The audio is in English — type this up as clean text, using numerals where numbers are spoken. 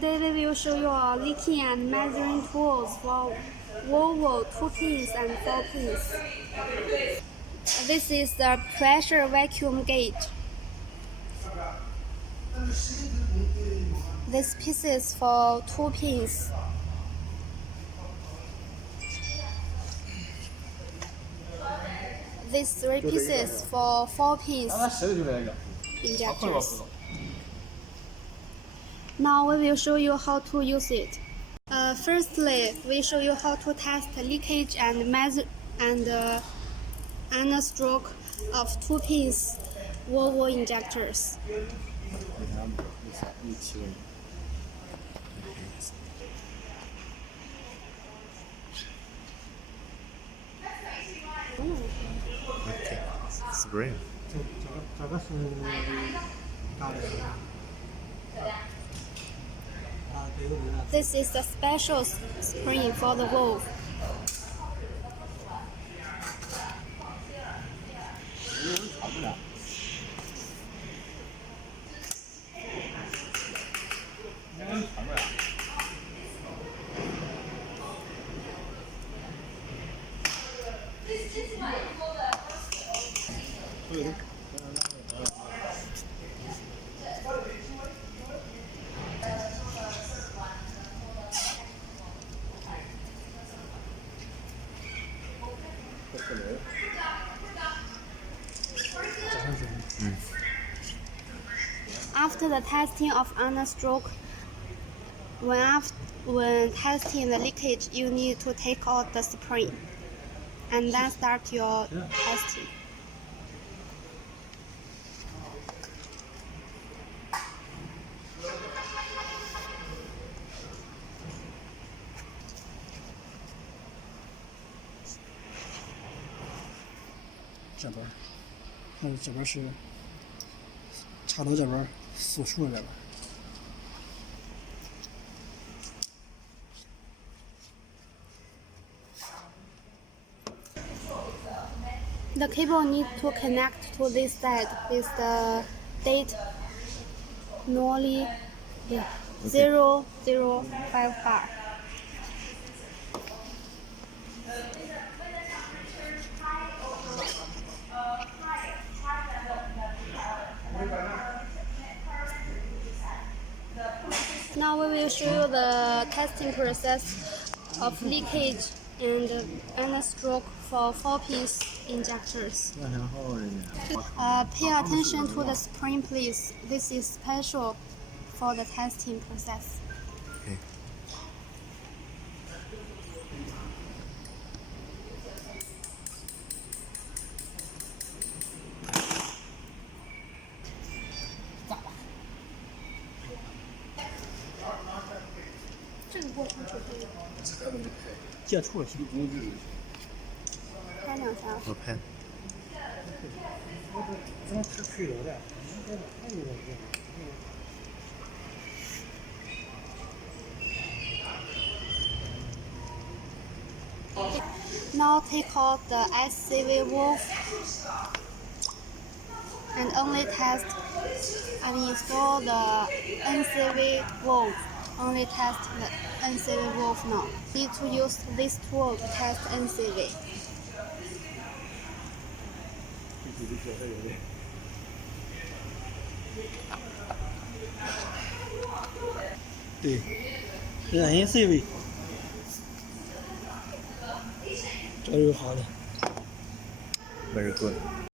Today we will show you our leaking and measuring tools for VOLVO 2 pins and 4 pins. This is the pressure vacuum gauge. This piece is for 2 pins. These 3 pieces for 4 pins injectors. Now we will show you how to use it. Firstly, we show you how to test leakage and measure and stroke of 2 pins VOLVO injectors. Okay, spring. This is the special spring for the valve. After the testing of understroke, when testing the leakage, you need to take out the spring and then start your testing.这边，看这边是插头这边复数这边。The cable needs to connect to this side with the date nollie 005 bar. Now we will show you the testing process of leakage and stroke for 4 pins injectors. Pay attention to the spring, please. This is special for the testing process. Okay. Okay. Now take out the SCV valve and only test and install the NCV valve. Only test the NCV valve now. Need to use this tool to test NCV. 对，这 NCV， 这是好的。Very good.